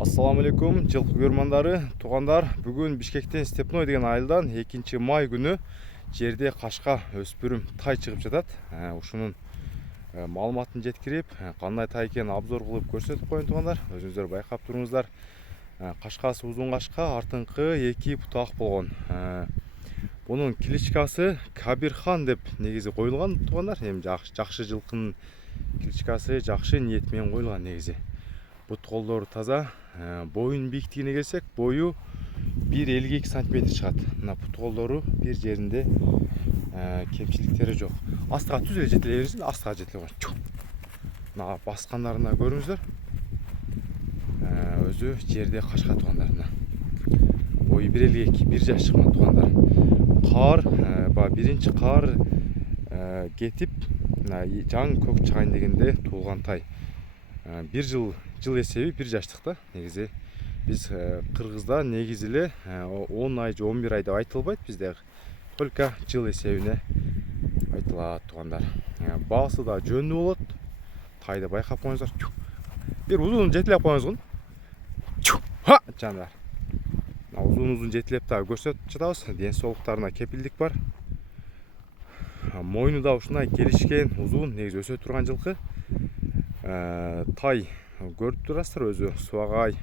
Ассаламу алейкум, жылқы көрмандары, туғандар. Бүгін Бишкектен Степной деген айылдан 2 май күні жерде қашқа өспірім тай шығып жатады. Ушунун маалыматын жеткирип, кандай тай экенин обзор кылып көрсөтүп коеюн туғандар. Өзүңүздөр байкап туруңуздар. Кашкасы узун кашка, артыңкы 2 бутак болгон. Бунун кличкасы Кабирхан деп негизи коюлган туғандар. Эми жакшы жылкынын кличкасы жакшы ниет менен коюлган негизи. Бут колдору таза. Боюнун бийиктигине келсек, бою 1,52 см чыгат. Мына бут колдору бир жеринде кемчиликтери жок. Астыга түз эле жетиле берсин, астыга жетиле койгон. Мына баскандарына көрүңүздөр. Өзү жерде кашка тугандарына. Бою 1,52, 1 жаш чыккан тугандар. Кар, биринчи кар кетип, жаңы көк чагайын дегенде туулган тай. Бир жыл эсеби 1 жаштыкта. Негизи биз кыргызда негизи эле 10 ай же 11 ай деп айтылбайт, бизде только жыл эсебине айтылат тугандар. Баасы да жөнү болот. Тайды байкап коюңуздар. Бир узун жетилеп коюңуз. Ха, жандар. Узун жетилеп да көрсөтүп жатабыз. Ден соолуктарына кепилдик бар. Мойну да ушундай келишкен, узун, негизи өсө турган жылкы. Тай көрүп турасыздар, өзү суагай,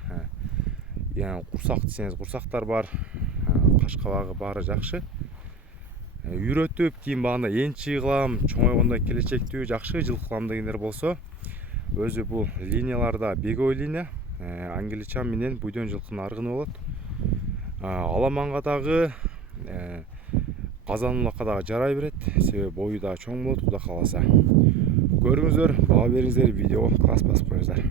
курсак десеңиз курсактар бар, каш кабагы баары жакшы. Үйрөтүп кийин багында энчи кылам, чоңойгондо келечектүү жакшы жылкы кылам дегендер болсо, өзү бул линияларда беговой линия, англичан менен буйдон жылкынын аргыны болот. Аламанга дагы, казан улакка дагы жарай берет, себеби бою да чоң болот, кудай кааласа. Көрүңүздөр, баа бериңиздер, видеого класс басып коюңуздар.